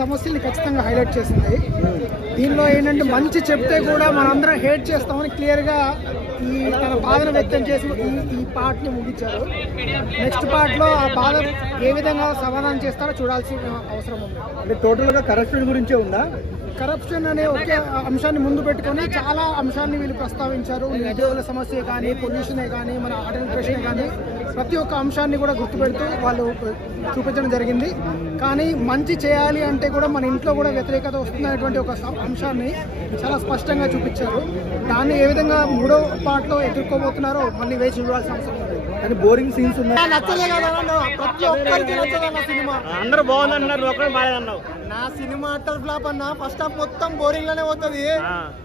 సమస్యల్ని ఖచ్చితంగా హైలైట్ చేసింది. దీనిలో ఏంటంటే మంచి చెప్తే కూడా మనందరం హేట్ చేస్తామని క్లియర్గా ఈ తన బాధను వ్యక్తం చేసి ఈ పార్ట్ని ముగించారు. నెక్స్ట్ పార్ట్లో ఆ బాధ ఏ విధంగా సమాధానం చేస్తారో చూడాల్సిన అవసరం ఉంది. అంటే టోటల్గా కరప్షన్ గురించే ఉందా? కరప్షన్ అనే ఒకే అంశాన్ని ముందు పెట్టుకొని చాలా అంశాన్ని వీళ్ళు ప్రస్తావించారు. నిరుద్యోగుల సమస్య కానీ, పొల్యూషనే కానీ, మన అడ్మినిస్ట్రేషన్ కానీ ప్రతి ఒక్క అంశాన్ని కూడా గుర్తుపెడుతూ వాళ్ళు చూపించడం జరిగింది. కానీ మంచి చేయాలి అంటే కూడా మన ఇంట్లో కూడా వ్యతిరేకత వస్తుందనేటువంటి ఒక అంశాన్ని చాలా స్పష్టంగా చూపించారు. దాన్ని ఏ విధంగా మూడో పార్ట్లో ఎదుర్కోబోతున్నారో మళ్ళీ వేచి చూడాల్సిన అవసరం ఉంది. కానీ బోరింగ్ సీన్స్ ఉన్నాయి. నచ్చలే కదా ప్రతి ఒక్కరికి నచ్చదన్న సినిమా. అందరూ బాగుందన్నారు, ఒకరు బాగాలేదన్నావు. నా సినిమా అట్టర్ ఫ్లాప్ అన్న. ఫస్ట్ హాఫ్ మొత్తం బోరింగ్ లోనే పోతుంది,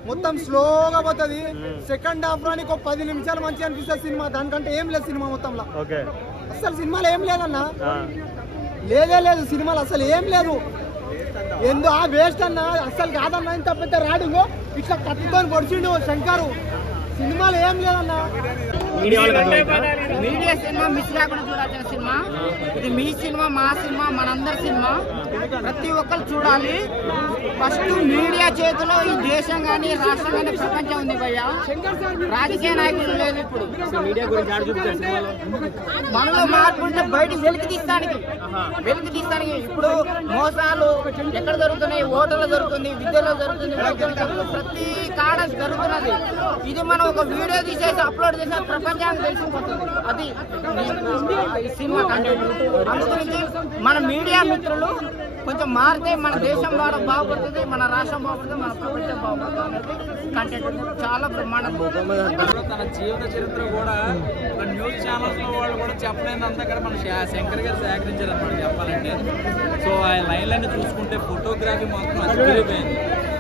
మొత్తం స్లోగా పోతుంది. సెకండ్ హాఫ్ లో నీకు 10 నిమిషాలు మంచిగా అనిపిస్తుంది సినిమా. దానికంటే ఏం లేదు సినిమా మొత్తంలో. అసలు సినిమాలో ఏం లేదన్నా, లేదే లేదు సినిమాలో అసలు ఏం లేదు. ఆ వేస్ట్ అన్న అసలు కాదన్నా. ఇంత పెద్ద రాడుగో ఇట్లా కత్తితో పొడిచిండు శంకరు. సినిమాలో ఏం లేదన్నా. మీడియా సినిమా మిస్ లేకుండా చూడాల్సిన సినిమా ఇది. మీ సినిమా, మా సినిమా, మనందరి సినిమా. ప్రతి ఒక్కరు చూడాలి. ఫస్ట్ మీడియా చేతిలో ఈ దేశం కానీ, రాష్ట్రం కానీ, ప్రపంచం ఉంది భయ్యా. రాజకీయ నాయకులు లేదు ఇప్పుడు. మీడియా గురించి మనలో మార్పు ఉంటే బయట వెలికి తీస్తానికి. ఇప్పుడు మోసాలు ఎక్కడ జరుగుతున్నాయి? ఓటర్లు జరుగుతుంది, విద్యలో జరుగుతుంది, వైద్యంలో జరుగుతుంది, ప్రతి కాడ జరుగుతున్నది. ఇది మనం ఒక వీడియో తీసేసి అప్లోడ్ చేసిన ప్రపంచానికి తెలిసిపోతుంది. అది సినిమా కంటెంట్. అందుగురించి మన మీడియా మిత్రులు కొంచెం మారితే మన దేశం బాగుపడుతుంది, మన రాష్ట్రం బాగుపడుతుంది, మన ప్రపంచం బాగుపడుతుంది అనేది కంటెంట్ చాలా బ్రహ్మాండంగా. తన జీవిత చరిత్ర కూడా న్యూస్ ఛానల్స్ లో వాళ్ళు కూడా చెప్పలేనంతా కూడా మన శంకర్ గారు సేకరించారు అనమాట చెప్పాలంటే. సో ఆ లైన్లన్నీ చూసుకుంటే ఫోటోగ్రఫీ మాత్రం అదిరిపోయింది.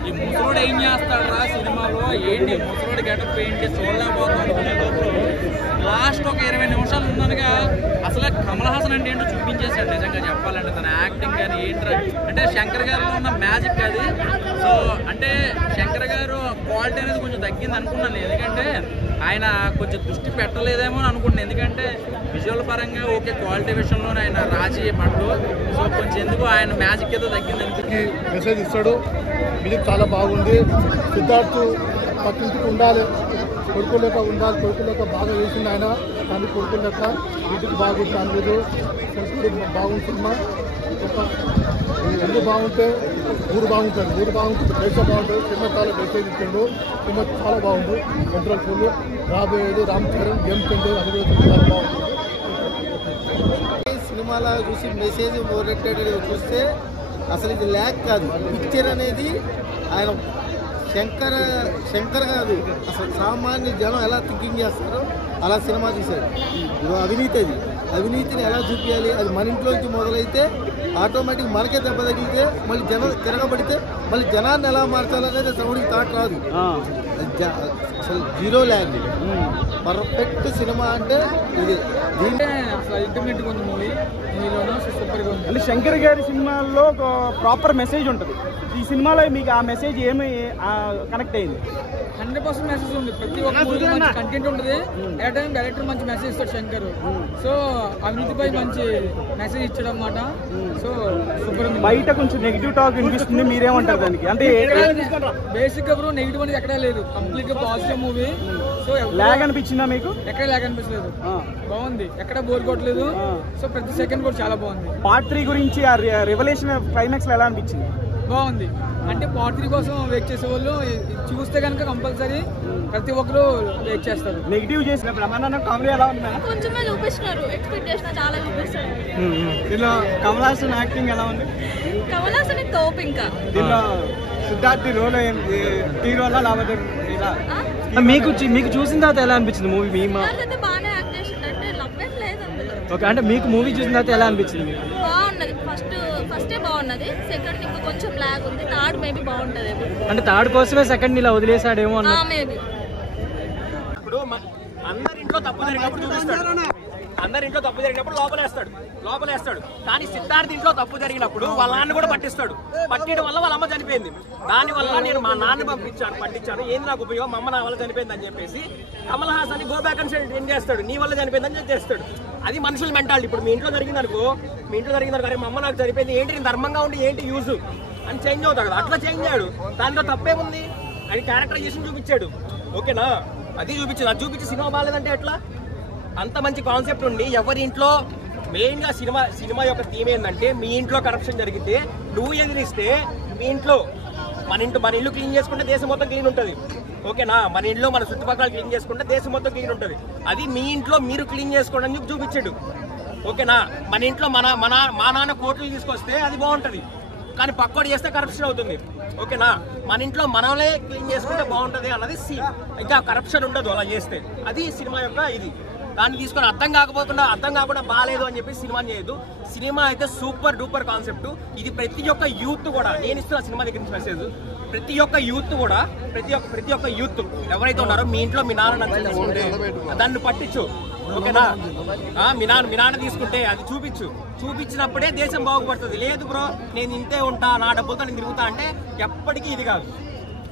ఈ ముసలోడు ఏం చేస్తాడు రా సినిమాలో, ఏంటి ముసలోడు గెటప్ ఏంటి చూడలేకపోతాం అనుకునే లోపల లాస్ట్ ఒక 20 నిమిషాలు ఉన్నానుగా అసలు కమల్ హాసన్ అంటే ఏంటో చూపించేశాడు. నిజంగా చెప్పాలంటే తన యాక్టింగ్ కానీ ఏంట్రా అంటే శంకర్ గారిలో ఉన్న మ్యాజిక్ అది. సో అంటే శంకర్ గారు క్వాలిటీ అనేది కొంచెం తగ్గింది అనుకున్నాను, ఎందుకంటే ఆయన కొంచెం దృష్టి పెట్టలేదేమో అని అనుకుంటున్నాను. ఎందుకంటే విజువల్ పరంగా ఓకే, క్వాలిటీ విషయంలోనే ఆయన రాజీ పడ్డు. సో కొంచెం ఎందుకు ఆయన మ్యాజిక్ ఏదో తగ్గింది అనిపించింది. మెసేజ్ ఇస్తాడు, మ్యూజిక్ చాలా బాగుంది. సిద్ధార్థ్ పట్టించుకు ఉండాలి, కొడుకులేక ఉండాలి, కొడుకులేక బాగా వేసింది ఆయన. కానీ కొడుకులేక ఇంటికి బాగుంది అనలేదు. బాగుంది సినిమా. ఎందుకు బాగుంటే ఊరు బాగుంటుంది, ఊరు బాగుంటుంది, దేశం బాగుంటుంది. సినిమా చాలా మెసేజ్ ఇచ్చిండు. సినిమా చాలా బాగుంది. Control full. రాబోయేది రామ్ చరణ్ గేమ్ చేంజర్, అది కూడా చాలా బాగుంటుంది. సినిమాలో చూసి మెసేజ్ ఓరియంటెడ్ చూస్తే అసలు ఇది ల్యాక్ కాదు. పిక్చర్ అనేది ఆయన శంకర్ కాదు, అసలు సామాన్య జనం ఎలా థింకింగ్ చేస్తారో అలా సినిమా తీశారు. అవినీతిని ఎలా చూపించాలి, అది మన ఇంట్లో నుంచి మొదలైతే ఆటోమేటిక్ మనకే దెబ్బ తగిలితే మళ్ళీ జనం తిరగబడితే మళ్ళీ జనాన్ని ఎలా మార్చాలనేది సౌడికి థాట్ రాదు. అసలు జీరో ల్యాక్, పర్ఫెక్ట్ సినిమా అంటే ఇది. దీంట్లో అసలు అల్టిమేట్ ఉంది మూవీ. అంటే శంకర్ గారి సినిమాల్లో ఒక ప్రాపర్ మెసేజ్ ఉంటుంది. ఈ సినిమాలో మీకు ఆ మెసేజ్ ఏమి కనెక్ట్ అయింది? 100% మెసేజ్ ఉంది. ప్రతి ఒక్క మూవీ మంచి కంటెంట్ ఉంటుంది. ఏ టైం డైరెక్టర్ మంచి మెసేజ్ ఇస్తాడు శంకర్. సో అవినీతిపై మంచి మెసేజ్ ఇచ్చాడు అన్నమాట. సో సూపర్ ఉంది. బయట కొంచెం నెగిటివ్ టాక్ వినిపిస్తుంది, మీరేమంటారు దానికి? అంటే బేసిక్ గా బ్రో నెగిటివ్ అనేది ఎక్కడా లేదు, కంప్లీట్ గా పాజిటివ్ మూవీ. సో లాగ్ అనిపించిందా మీకు? ఎక్కడ లాగ్ అనిపించలేదు, బాగుంది, ఎక్కడ బోర్ కొట్టలేదు. సో ప్రతి సెకండ్ కూడా చాలా బాగుంది. పార్ట్ 3 గురించి ఆ రెవల్యూషన్ క్లైమాక్స్ లో ఎలా అనిపించింది? బాగుంది. అంటే పార్ట్ 3 కోసం వెయిట్ చేసే వాళ్ళు చూస్తే కనుక కంపల్సరీ ప్రతి ఒక్కరు వెయిట్ చేస్తారు. నెగిటివ్ చేసిన ప్రమాణాన్ని కామెడీ ఎలా ఉంది? కొంచెమే చూపిస్తున్నారు, ఎక్స్పెక్ట్ చేసిన చాలా చూపిస్తారు. దీనిలో కమల్ హాసన్ యాక్టింగ్ ఎలా ఉంది? కమల్ హాసన్ తోపు. ఇంకా దీనిలో సిద్ధార్థ్ రోల్ హీరో వల్ల లేకపోతే మీకు చూసిన తర్వాత ఎలా అనిపించింది మూవీ? బాగానే యాక్ట్ చేసిందంటే లవ్ ఏం లేదు అందులో. ఓకే, అంటే మీకు మూవీ చూసిన తర్వాత ఎలా అనిపించింది? బాగున్నది. ఫస్టే బాగున్నది, సెకండ్ ఇంకా కొంచెం లాగ్ ఉంది, థర్డ్ మేబీ బాగుంటది. అంటే థర్డ్ కోసమే సెకండ్ ఇలా వదిలేసాడేమో అన్న. మేబీ ఇప్పుడు అందరింట్లో తప్పు జరిగినప్పుడు లోపలేస్తాడు. కానీ సిద్ధార్థ్ ఇంట్లో తప్పు జరిగినప్పుడు వాళ్ళ నాన్న కూడా పట్టిస్తాడు. పట్టడం వల్ల వాళ్ళ అమ్మ చనిపోయింది. దానివల్ల నేను మా నాన్న పట్టించాను, ఏంది నాకు ఉపయోగం, మా అమ్మ నా వల్ల చనిపోయింది అని చెప్పేసి Kamal Haasan go back and ఏం చేస్తాడు, నీ వల్ల చనిపోయిందని చేస్తాడు. అది మనుషుల మెంటాలిటీ. ఇప్పుడు మీ ఇంట్లో జరిగిందనుకో, అరే మా అమ్మ నాకు సరిపోయింది, ఏంటి నేను ధర్మంగా ఉండి ఏంటి యూజ్ అని చేంజ్ అవుతాడు కదా, అట్లా చేంజ్ అయ్యాడు. దాంట్లో తప్పేముంది? అది క్యారెక్టరైజేషన్ చూపించాడు, ఓకేనా, అది చూపించింది. అది చూపించి సినిమా బాగాలేదంటే ఎట్లా? అంత మంచి కాన్సెప్ట్ ఉండి ఎవరి ఇంట్లో మెయిన్గా సినిమా యొక్క థీమ్ ఏంటంటే, మీ ఇంట్లో కరప్షన్ జరిగితే నువ్వు ఎదిరిస్తే మీ ఇంట్లో మన ఇల్లు క్లీన్ చేసుకుంటే దేశం మొత్తం క్లీన్ ఉంటుంది, ఓకేనా. మన ఇంట్లో మన చుట్టుపక్కల క్లీన్ చేసుకుంటే దేశం మొత్తం క్లీన్ ఉంటుంది. అది మీ ఇంట్లో మీరు క్లీన్ చేసుకోండి అని చూపించాడు, ఓకేనా. మన ఇంట్లో మా నాన్న కోట్లు తీసుకొస్తే అది బాగుంటుంది, కానీ పక్కోడు చేస్తే కరప్షన్ అవుతుంది, ఓకేనా. మన ఇంట్లో మనమే క్లీన్ చేసుకుంటే బాగుంటుంది అన్నది ఇంకా కరప్షన్ ఉండదు అలా చేస్తే. అది సినిమా యొక్క ఇది. దాన్ని తీసుకొని అర్థం కాకుండా బాగాలేదు అని చెప్పి సినిమా చేయొద్దు. సినిమా అయితే సూపర్ డూపర్ కాన్సెప్ట్. ఇది ప్రతి ఒక్క యూత్ కూడా, నేను ఇస్తున్న సినిమా దగ్గర నుంచి మెసేజ్, ప్రతి ఒక్క యూత్ కూడా, ప్రతి ఒక్క యూత్ ఎవరైతే ఉన్నారో మీ ఇంట్లో మీ నాన్న తీసుకుంటే దాన్ని పట్టించు, ఓకేనా. మీ నాన్న తీసుకుంటే అది చూపించినప్పుడే దేశం బాగుపడుతుంది. లేదు బ్రో నేను ఇంతే ఉంటా, నా డబ్బులతో నేను తిరుగుతా అంటే ఎప్పటికీ ఇది కాదు.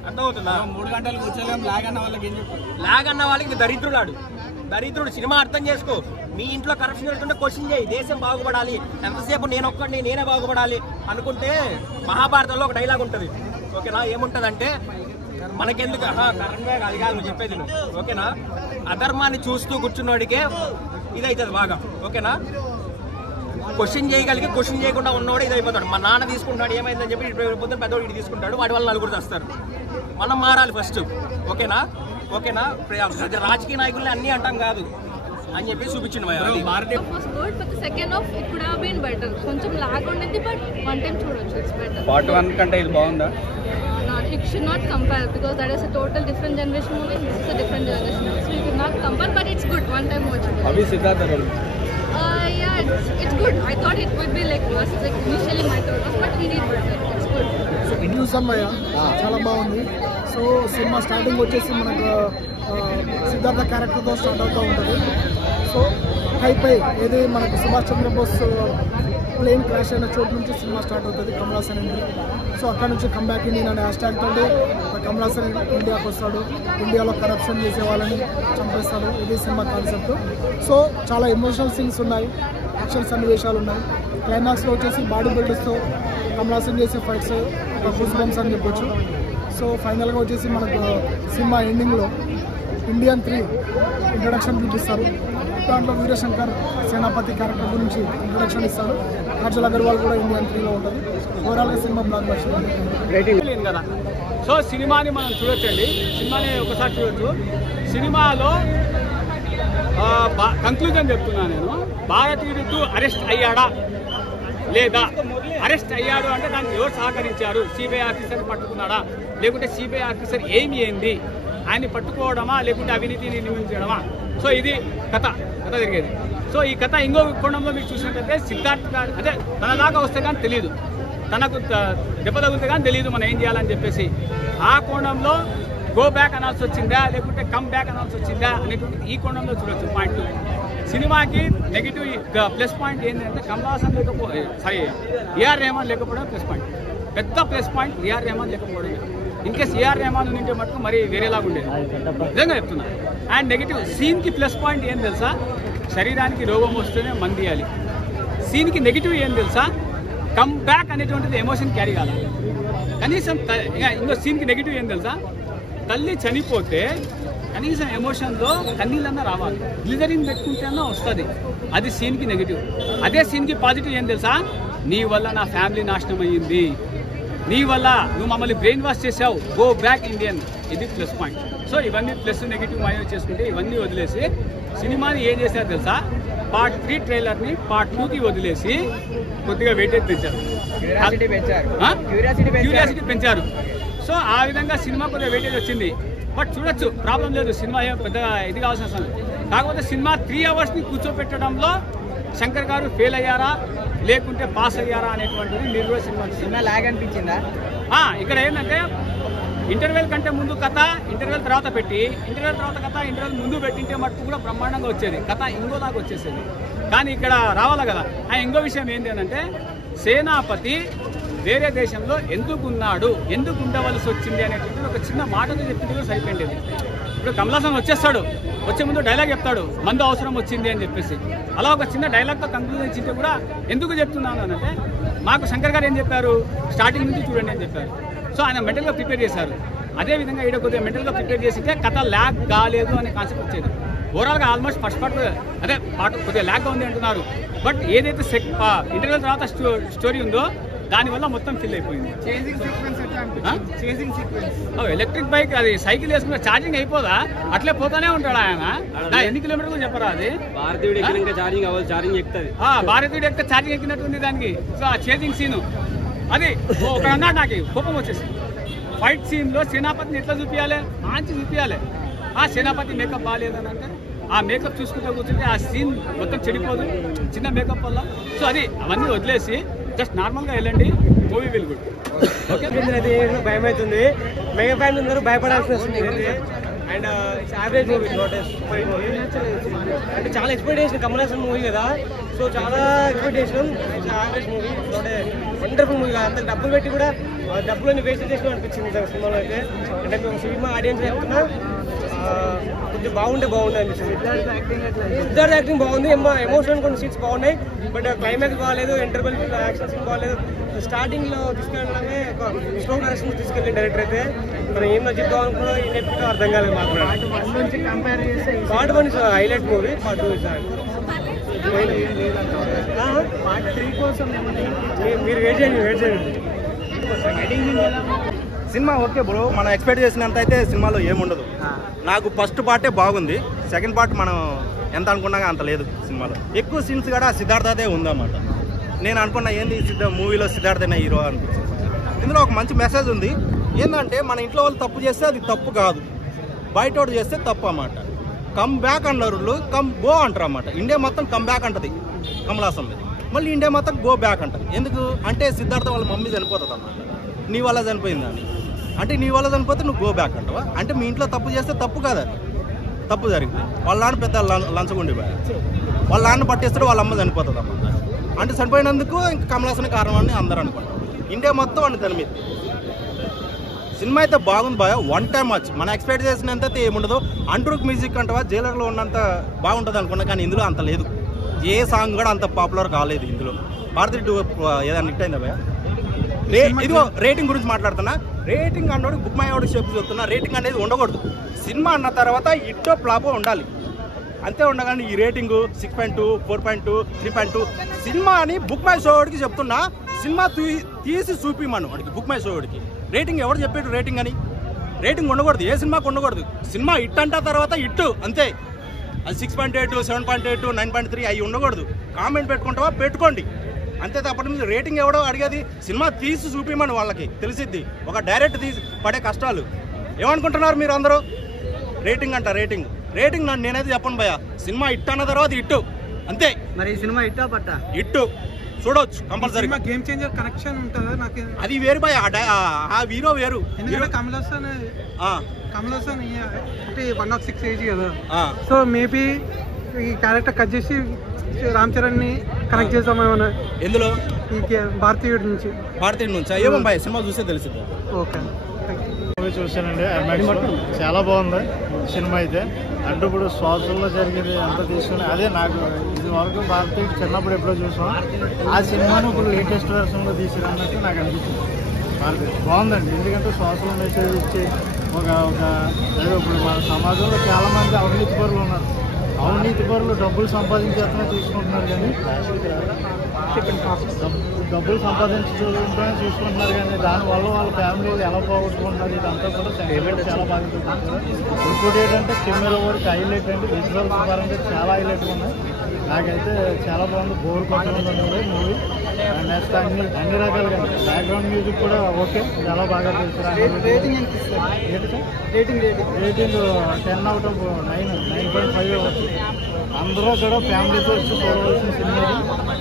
అర్థమవుతుందా? 3 గంటలు కూర్చోలేం లాగ్ అన్న వాళ్ళకి ఏం చెప్పారు? లాగ్ అన్న వాళ్ళకి దరిద్రుడు. సినిమా అర్థం చేసుకో. మీ ఇంట్లో కరప్షన్ జరుగుతుంటే క్వశ్చన్ చేయి, దేశం బాగుపడాలి. ఎంతసేపు నేనే బాగుపడాలి అనుకుంటే మహాభారతంలో ఒక డైలాగ్ ఉంటుంది, ఓకేనా. ఏముంటుందంటే, మనకెందుకు అది కాదు నువ్వు చెప్పేది, ఓకేనా. అధర్మాన్ని చూస్తూ కూర్చున్నోడికే ఇదవుతుంది బాగా, ఓకేనా. క్వశ్చన్ చేయకుండా ఉన్నవాడు ఇదైపోతాడు. మా నాన్న తీసుకుంటాడు ఏమైందని చెప్పి పొద్దున పెద్దవాడు ఇటు తీసుకుంటాడు, వాడి వల్ల నలుగురు వస్తారు. మనం మారాలి ఫస్ట్, ఓకేనా. రాజకీయ నాయకుల్ని అన్ని అంటాం కాదు అని చెప్పి చూపించింది. కొంచెం లాగ్ ఉండేది, బట్ వన్ టైం చూడొచ్చు. పార్ట్ 1 కంటే ఇది బాగుందా? It should not compare because that is a total different generation movie. This is a different generation movie, so you could not compare. But it's good. One time watch it. Abhi Siddhartha role. Yeah, it's good. I thought it would be like worse. Like initially my thought was, but he did better. It's good. చూసామయ్య, చాలా బాగుంది. So cinema starting వచ్చేసి మనకు Siddhartha క్యారెక్టర్తో start అవుతూ ఉంటుంది. So హైపై ఏది మనకు Subhash Chandrabose plane crash అయిన చోటు నుంచి సినిమా స్టార్ట్ అవుతుంది, కమల్ హాసన్ ఇండియా. సో అక్కడ నుంచి కంబ్యాక్ ఇండియన్ అనే హ్యాష్ ట్యాగ్ తోటి కమల్ హాసన్ ఇండియాకి వస్తాడు, ఇండియాలో కరప్షన్ చేసే వాళ్ళని చంపేస్తాడు. ఇది సినిమా కాన్సెప్ట్. సో చాలా ఎమోషనల్ సీన్స్ ఉన్నాయి, యాక్షన్ సన్నివేశాలు ఉన్నాయి. క్లైమాక్స్లో వచ్చేసి బాడీ బిల్డర్స్తో కమల్ హాసన్ చేసే ఫైట్స్ ఫుల్ బంప్స్ అని చెప్పొచ్చు. సో ఫైనల్గా వచ్చేసి మనకు సినిమా ఎండింగ్లో ఇండియన్ 3 ఇంట్రడక్షన్ చూపిస్తారు. దాంట్లో వీరశంకర్ సేనాపతి క్యారెక్టర్ గురించి ఇంట్రడక్షన్ ఇస్తారు. కాజల్ అగర్వాల్ కూడా ఇండియన్ 3లో ఉంటుంది. ఓవరాల్గా సినిమా బ్లాక్ బస్టర్ రేటింగ్ కదా. సో సినిమాని మనం చూడొచ్చండి, సినిమాని ఒకసారి చూడొచ్చు. సినిమాలో కంక్లూజన్ చెప్తున్నాను నేను, భారతీయుడు అరెస్ట్ అయ్యాడా లేదా, అరెస్ట్ అయ్యాడు అంటే దానికి ఎవరు సహకరించారు, సిబిఐ ఆఫీసర్ పట్టుకున్నాడా, లేకుంటే సిబిఐ ఆఫీసర్ ఏమి ఏంది, ఆయన్ని పట్టుకోవడమా లేకుంటే అవినీతిని నియమించడమా. సో ఇది కథ జరిగేది. సో ఈ కథ ఇంకో కోణంలో మీరు చూసినట్టయితే సిద్ధార్థ్ గారు అంటే తన దాకా వస్తే కానీ తెలియదు, తనకు దెబ్బ తగిలితే కానీ తెలియదు మనం ఏం చేయాలని చెప్పేసి, ఆ కోణంలో గో బ్యాక్ అనాల్సి వచ్చిందా లేకుంటే కమ్ బ్యాక్ అనాల్సి వచ్చిందా అనేటువంటి ఈ కోణంలో చూడొచ్చు. పాయింట్ సినిమాకి నెగిటివ్ ప్లస్ పాయింట్ ఏంటంటే కమల్ హాసన్ లేకపోతే ఏఆర్ రెహమాన్ లేకపోవడం ప్లస్ పాయింట్, పెద్ద ప్లస్ పాయింట్ ఏఆర్ రెహమాన్ లేకపోవడం. ఇన్కేస్ ఏఆర్ రెహమాన్ ఉంటే మటుకు మరి వేరేలాగా ఉండేది, నిజంగా చెప్తున్నా. అండ్ నెగిటివ్ సీన్కి ప్లస్ పాయింట్ ఏం తెలుసా, శరీరానికి రోగం వస్తేనే మందియాలి. సీన్కి నెగిటివ్ ఏం తెలుసా, కమ్ బ్యాక్ అనేటువంటిది ఎమోషన్ క్యారీ కావాలి. కనీసం ఇంకో సీన్కి నెగిటివ్ ఏం తెలుసా, తల్లి చనిపోతే కనీసం ఎమోషన్లో కన్నీళ్ళన్నా రావాలి, గ్లిజరిన్ పెట్టుకుంటేనా వస్తుంది, అది సీన్కి నెగిటివ్. అదే సీన్కి పాజిటివ్ ఏం తెలుసా, నీ వల్ల నా ఫ్యామిలీ నాశనం అయ్యింది, నీ వల్ల నువ్వు మమ్మల్ని బ్రెయిన్ వాష్ చేసావు, గో బ్యాక్ ఇండియన్, ఇది ప్లస్ పాయింట్. సో ఇవన్నీ ప్లస్ నెగిటివ్ మైనస్ చేసుకుంటే ఇవన్నీ వదిలేసి సినిమాని ఏం చేశారు తెలుసా, పార్ట్ 3 ట్రైలర్ని పార్ట్ 2కి వదిలేసి కొద్దిగా వెయిటేజ్ పెంచారు, క్యూరియాసిటీ పెంచారు. సో ఆ విధంగా సినిమా కొద్దిగా వెయిటేజ్ వచ్చింది. బట్ చూడొచ్చు, ప్రాబ్లం లేదు, సినిమా ఏం పెద్ద ఇది కావాల్సిన అవసరం లేదు. కాకపోతే సినిమా 3 అవర్స్ని కూర్చోపెట్టడంలో శంకర్ గారు ఫెయిల్ అయ్యారా లేకుంటే పాస్ అయ్యారా అనేటువంటిది మీరు కూడా సినిమా లాగ్ అనిపించిందా. ఇక్కడ ఏంటంటే ఇంటర్వెల్ కంటే ముందు కథ, ఇంటర్వెల్ తర్వాత పెట్టి, ఇంటర్వెల్ తర్వాత కథ, ఇంటర్వెల్ ముందు పెట్టింటే మటుకు కూడా బ్రహ్మాండంగా వచ్చేది, కథ ఇంకోలాగా వచ్చేసేది. కానీ ఇక్కడ రావాలి కదా. ఇంకో విషయం ఏంటి అంటే, సేనాపతి వేరే దేశంలో ఎందుకు ఉన్నాడు, ఎందుకు ఉండవలసి వచ్చింది అనేటువంటిది ఒక చిన్న మాటతో చెప్పింది కూడా సరిపోయింది. ఇప్పుడు కమల్ హాసన్ వచ్చేస్తాడు, వచ్చే ముందు డైలాగ్ చెప్తాడు, మందు అవసరం వచ్చింది అని చెప్పేసి. అలా ఒక చిన్న డైలాగ్తో కంక్లూజన్ ఇచ్చింటే కూడా ఎందుకు చెప్తున్నాను అని అంటే, మాకు శంకర్ గారు ఏం చెప్పారు, స్టార్టింగ్ నుంచి చూడండి అని చెప్పారు. సో ఆయన మెంటల్గా ప్రిపేర్ చేశారు. అదేవిధంగా ఈడ కొద్దిగా మెంటల్గా ప్రిపేర్ చేసింటే కథ ల్యాగ్ కాలేదు అనే కాన్సెప్ట్ వచ్చేది. ఓవరాల్గా ఆల్మోస్ట్ ఫస్ట్ పార్ట్ అదే పార్ట్ కొద్దిగా ల్యాగ్గా ఉంది అంటున్నారు. బట్ ఏదైతే ఇంటర్వెల్ తర్వాత స్టోరీ ఉందో దానివల్ల మొత్తం ఫిల్ అయిపోయింది. ఎలక్ట్రిక్ బైక్ అది సైకిల్ వేసుకున్న ఛార్జింగ్ అయిపోదా, అట్లే పోతానే ఉంటాడు ఆయన. ఎన్ని కిలోమీటర్లు చెప్పరా అది, భారతీయుడు ఎక్కినాక ఛార్జింగ్ అవ్వాలి, ఛార్జింగ్ ఎక్కుతుంది, భారతీయుడు ఎక్క ఛార్జింగ్ ఎక్కినట్టుంది దానికి. సో ఆ చేజింగ్ సీను అది ఒక అన్నాడు, నాకు కోపం వచ్చేసింది. ఫైట్ సీన్లో సేనాపతిని ఎట్లా చూపించాలి, మంచి చూపించాలి. ఆ సేనాపతి మేకప్ బాగాలేదని అంటే ఆ మేకప్ చూసుకుంటూ కూర్చుంటే ఆ సీన్ మొత్తం చెడిపోదు చిన్న మేకప్ వల్ల. సో అది అవన్నీ వదిలేసి జస్ట్ నార్మల్గా వెళ్ళండి, మూవీ విల్ గుడ్. ఓకే, భయం అవుతుంది, మెగా ఫ్యాన్స్ అందరూ భయపడాల్సి వస్తుంది. అండ్ యావరేజ్ మూవీ, అంటే చాలా ఎక్స్పెక్ట్ చేసిన కమల్ హాసన్ మూవీ కదా, సో చాలా ఎక్స్పెక్ట్ చేసినాం. Average movie, wonderful movie. అంత డబ్బులు పెట్టి కూడా డబ్బులని వేస్ట్ చేసినాం అనిపించింది సినిమాలో అయితే. అంటే మేము సినిమా ఆడియన్స్ చెప్తున్నా కొంచెం బాగుంటే అనిపిస్తుంది. సిద్ధార్థ్ యాక్టింగ్ బాగుంది, ఎమోషనల్ కొన్ని సీన్స్ బాగున్నాయి, బట్ క్లైమాక్స్ బాగాలేదు, ఇంటర్వెల్ యాక్షన్ సీన్ బాగాలేదు. స్టార్టింగ్ లో తీసుకెళ్ళడమే స్లో కనెక్షన్ తీసుకెళ్ళి డైరెక్టర్ అయితే మనం ఏం చెప్తాం అనుకున్నా ఏం చెప్తే అర్థం కాలేదు మాకు. Part 1 highlight movie, part 2 part 3 కోసం మీరు వెయిట్ చేయండి. సినిమా ఓకే బ్రో, మనం ఎక్స్పెక్ట్ చేసినంత అయితే సినిమాలో ఏముండదు. నాకు ఫస్ట్ పార్టే బాగుంది, సెకండ్ పార్ట్ మనం ఎంత అనుకున్నా అంత లేదు సినిమాలో. ఎక్కువ సీన్స్ కూడా సిద్ధార్థదే ఉందన్నమాట. నేను అనుకున్నా ఏంది మూవీలో సిద్ధార్థనే హీరో అనిపించింది. ఇందులో ఒక మంచి మెసేజ్ ఉంది. ఏంటంటే మన ఇంట్లో వాళ్ళు తప్పు చేస్తే అది తప్పు కాదు, బయటోడు చేస్తే తప్పు అన్నమాట. కమ్ బ్యాక్ అన్నారు, కమ్ గో అంటారు అన్నమాట. ఇండియా మొత్తం కమ్ బ్యాక్ అంటది కమల్ హాసన్, మళ్ళీ ఇండియా మొత్తం గో బ్యాక్ అంటది. ఎందుకు అంటే సిద్ధార్థ వాళ్ళ మమ్మీ చనిపోతుంది అన్నమాట, నీ వల్ల చనిపోయిందని. అంటే నీ వల్ల చనిపోతే నువ్వు గో బ్యాక్ అంటావా? అంటే మీ ఇంట్లో తప్పు చేస్తే తప్పు కాదు, అది తప్పు జరిగింది. వాళ్ళ నాన్న పెద్ద లంచగుండి వాళ్ళ నాన్న పట్టేస్తాడు, వాళ్ళ అమ్మ చనిపోతుంది అన్నమాట. అంటే చనిపోయినందుకు ఇంకా కమల్ హాసన్ కారణం అని అందరూ అనుకుంటారు. ఇండియా మొత్తం అని దాని మీద. సినిమా అయితే బాగుంది బాగా, వన్ టైం వాచ్. మనం ఎక్స్పెక్ట్ చేసినంత ఏముండదు. అంట్రూక్ మ్యూజిక్ అంటవా జైలర్లో ఉన్నంత బాగుంటుంది అనుకున్నా, కానీ ఇందులో అంత లేదు. ఏ సాంగ్ కూడా అంత పాపులర్ కాలేదు ఇందులో. భారతీయ 2 ఏదైనా హిట్ అయిందా భయ? ఇదిగో రేటింగ్ గురించి మాట్లాడుతున్నా. రేటింగ్ అన్నోడు బుక్ మై ఆవిడ చెప్పు చెప్తున్నా, రేటింగ్ అనేది ఉండకూడదు. సినిమా అన్న తర్వాత ఇట్టో ఫ్లాపో ఉండాలి, అంతే. ఉండగానే ఈ రేటింగ్ 6.2, 4.2, 3.2 సినిమా అని బుక్ మై షోడికి చెప్తున్నా. సినిమా తీసి చూపిమను వాడికి, బుక్ మై షోడికి. రేటింగ్ ఎవరు చెప్పాడు రేటింగ్ అని? రేటింగ్ ఉండకూడదు, ఏ సినిమాకి ఉండకూడదు. సినిమా ఇట్ అంట తర్వాత ఇట్టు అంతే. అది 6.8, 7.8, 9.3 అవి ఉండకూడదు. కామెంట్ పెట్టుకుంటావా పెట్టుకోండి అంతే, తప్పటి నుంచి రేటింగ్ ఎవడో అడిగేది. సినిమా తీసి చూపిమని వాళ్ళకి తెలిసిద్ది. ఒక డైరెక్ట్ తీసి పడే కష్టాలు ఏమనుకుంటున్నారు మీరు అందరూ? రేటింగ్ అంట, రేటింగ్ నేనైతే చెప్పను భయ. సినిమా ఇట్టు అన్న తర్వాత ఇట్టు అంతే. మరి ఈ సినిమా ఇట్టా పట్టా? ఇట్టు చూడవచ్చు కంపల్సరీ. గేమ్ చేంజర్ కనెక్షన్ ఉంటుంది నాకు, అది వేరు భయ. ఆ హీరో వేరు. కమల్ హాసన్ అంటే 106 ఏజ్ కదా, సో మేబీ ఈ క్యారెక్టర్ కట్ చేసి రామ్ చరణ్ ని కనెక్ట్ చేద్దామేమన్నా. ఎందులో? భారతీయుడి నుంచి ఏమో భయ, సినిమా చూస్తే తెలుస్తుంది. ఓకే, మూవీ చూసానండి ఐమాక్స్లో, చాలా బాగుంది సినిమా అయితే. అంటే ఇప్పుడు శ్వాసల్లో జరిగేది అంతా తీసుకుని అదే నాకు ఇది వరకు భారతీయుడు చిన్నప్పుడు ఎప్పుడో చూసాం. ఆ సినిమాను ఇప్పుడు లేటెస్ట్ వెర్షన్లో తీసిరన్నట్టు నాకు అనిపించింది. భారతీయుడు బాగుందండి, ఎందుకంటే శ్వాసలో మెసేజ్ ఇచ్చి ఒక ఇప్పుడు మన సమాజంలో చాలామంది అవినీతి పరులు ఉన్నారు. అవినీతి పరులు డబ్బులు సంపాదించేస్తూనే తీసుకుంటున్నారు, కానీ డబ్బులు సంపాదించుకుంటూనే చూసుకుంటున్నారు, కానీ దానివల్ల వాళ్ళ ఫ్యామిలీలు ఎలా పోగొట్టుకుంటున్నారు ఇదంతా కూడా చాలా బాగా చూసుకుంటున్నారు. ఇంకోటి ఏంటంటే కెమెరా వరకు హైలైట్ అంటే విజువల్స్ పరంగా చాలా హైలైట్గా ఉన్నాయి. నాకైతే చాలా బాగుంది, బోర్ కొట్టకుండా ఉంది మూవీ. నెక్స్ట్ అన్ని రకాలుగా బ్యాక్గ్రౌండ్ మ్యూజిక్ కూడా ఓకే, చాలా బాగా తెలుసు. రేటింగ్ 10 out of 9.5 అవ్వచ్చు. అందరూ కూడా ఫ్యామిలీతో వచ్చి చూడవలసిన సినిమా,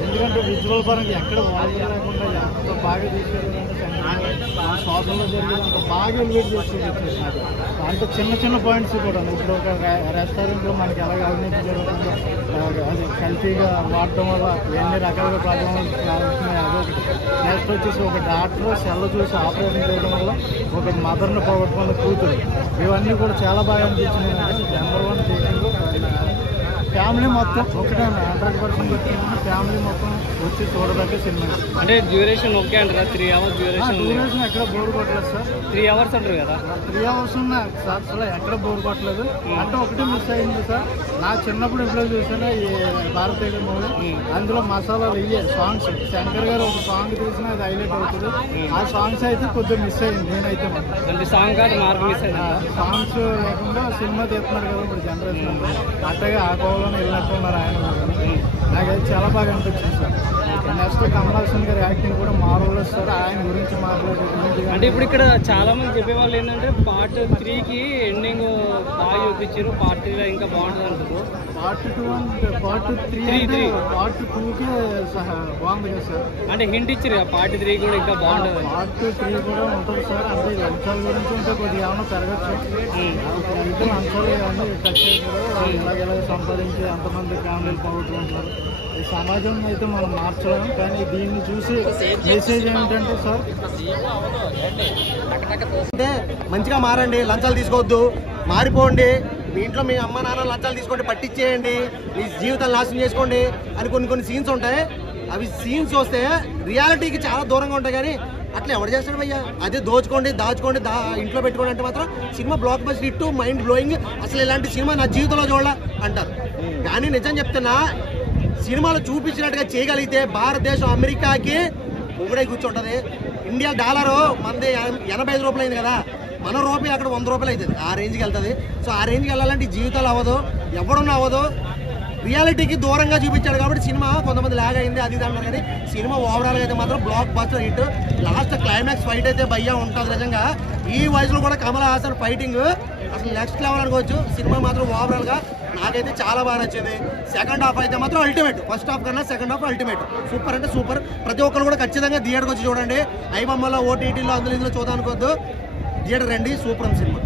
ఎందుకంటే విజువల్ పరంగా ఎక్కడ వాయిస్ లేకుండా ఎంత బాగా తీసుకెళ్ళారంటే శ్వాసంలో జరిగేదంత బాగా ఎలివేట్ చేస్తున్నారు. అంత చిన్న పాయింట్స్ కూడా. ఇప్పుడు ఒక రెస్టారెంట్లో మనకి ఎలాగ అవినీతి జరుగుతుందో, అది కల్తీగా వాడటం వల్ల ఎన్ని రకాలుగా ప్రాబ్లమ్స్ వస్తున్నాయి అదొకటి. నెక్స్ట్ వచ్చేసి ఒక డాక్టర్ సెల్ చూసి ఆపరేషన్ చేయడం వల్ల ఒక మదర్ని పోగొట్టుకున్న కూతురు, ఇవన్నీ కూడా చాలా బాగా అనిపించింది. నెంబర్ 1 టేకింగ్ ఫ్యామిలీ మొత్తం ఒకటే 100% చెప్తున్నాను, ఫ్యామిలీ మొత్తం వచ్చి చూడదగ్గ సినిమా. అంటే డ్యూరేషన్ ఓకే అంటారా? 3 hours డ్యూరేషన్ ఎక్కడ బోర్ కొట్టలేదు సార్. 3 hours అంటారు కదా. 3 hours ఉన్నా సార్ అసలు ఎక్కడ బోర్ కొట్టలేదు. అంటే ఒకటి మిస్ అయింది సార్, నా చిన్నప్పుడు ఇంట్లో చూసాను ఈ భారతీయ మూవీ, అందులో మసాలాలు ఇయ్యే సాంగ్స్, శంకర్ గారు ఒక సాంగ్ తీసినా అది హైలైట్ అవుతుంది. ఆ సాంగ్స్ అయితే కొద్దిగా మిస్ అయింది నేనైతే. అంటే సాంగ్ కాదు మార్క్ మిస్ అయింది. సాంగ్స్ లేకుండా సినిమా తీస్తున్నారు కదా ఇప్పుడు జనరేషన్, అట్టగా ఆ కోవలో వెళ్ళినట్టున్నారు ఆయన. నాకైతే చాలా బాగా అనిపించింది సార్. నెక్స్ట్ కమల్ హాసన్ గారి యాక్టింగ్ కూడా మామూలు సార్, ఆయన గురించి మాట్లాడేది. అంటే ఇప్పుడు ఇక్కడ చాలా మంది చెప్పేవాళ్ళు ఏంటంటే పార్ట్ 3కి ఎండింగ్ బాగా చూపించారు, పార్ట్ 3 ఇంకా బాగుంటుంది అంటారు. పార్ట్ 2 అంటే పార్ట్ 3 పార్ట్ 2కి బాగుంది కదా సార్. అంటే హింట్ ఇచ్చారు పార్ట్ 3 కూడా ఇంకా బాగుంటుంది. పార్ట్ 3 కూడా ఉంటుంది సార్. అంటే లంచాల గురించి ఉంటే కొద్దిగా ఏమైనా పెరగచ్చు. ఇంకా లంచాలు ఏమన్నా టచ్ అవుతారు, ఇలాగ సంపాదించి అంతమంది ఫ్యామిలీలు పోగొట్టుకుంటున్నారు. ఈ సమాజం అయితే మనం మార్చలేము, కానీ దీన్ని చూసి మెసేజ్ ఏంటంటే సార్, అంటే మంచిగా మారండి, లంచాలు తీసుకోవద్దు, మారిపోండి. మీ ఇంట్లో మీ అమ్మ నాన్న లంచాలు తీసుకోండి, పట్టించేయండి, మీ జీవితాలు నాశనం చేసుకోండి అని కొన్ని సీన్స్ ఉంటాయి. అవి సీన్స్ వస్తే రియాలిటీకి చాలా దూరంగా ఉంటాయి. కానీ అట్లా ఎవరు చేస్తాడు భయ్యా? అదే దోచుకోండి, దాచుకోండి, ఇంట్లో పెట్టుకోండి అంటే మాత్రం cinema block buster hit, mind blowing. అసలు ఇలాంటి సినిమా నా జీవితంలో చూడాల అంటారు. కానీ నిజం చెప్తున్నా, సినిమాలో చూపించినట్టుగా చేయగలిగితే భారతదేశం అమెరికాకి ఒకడే కూర్చుంటుంది. ఇండియా డాలరు మనది 85 రూపాయలు అయింది కదా, మన రూపాయి అక్కడ 100 రూపాయలు అవుతుంది. ఆ రేంజ్కి వెళ్తుంది. సో ఆ రేంజ్కి వెళ్ళాలంటే జీవితాలు అవ్వదు, ఎవడున్నా అవ్వదు. రియాలిటీకి దూరంగా చూపించాడు కాబట్టి సినిమా కొంతమంది లాగ్ అయింది అది అన్నారు. కానీ సినిమా ఓవరాల్గా అయితే మాత్రం block buster hit. Last climax fight అయితే భయ్యా ఉంటుంది నిజంగా. ఈ వయసులో కూడా కమల్ హాసన్ ఫైటింగ్ అసలు నెక్స్ట్ లెవెల్ అనుకోవచ్చు. సినిమా మాత్రం ఓవరాల్గా నాకైతే చాలా బాగా నచ్చింది. సెకండ్ హాఫ్ అయితే మాత్రం అల్టిమేట్, ఫస్ట్ హాఫ్ కన్నా సెకండ్ హాఫ్ అల్టిమేట్, సూపర్ అంటే సూపర్. ప్రతి ఒక్కరు కూడా ఖచ్చితంగా థియేటర్కి వచ్చి చూడండి. ఐబొమ్మలో ఓటీటీలో అందులో ఇందులో చూద్దాం అనుకోవద్దు, థియేటర్ రండి, సూపర్ సినిమా.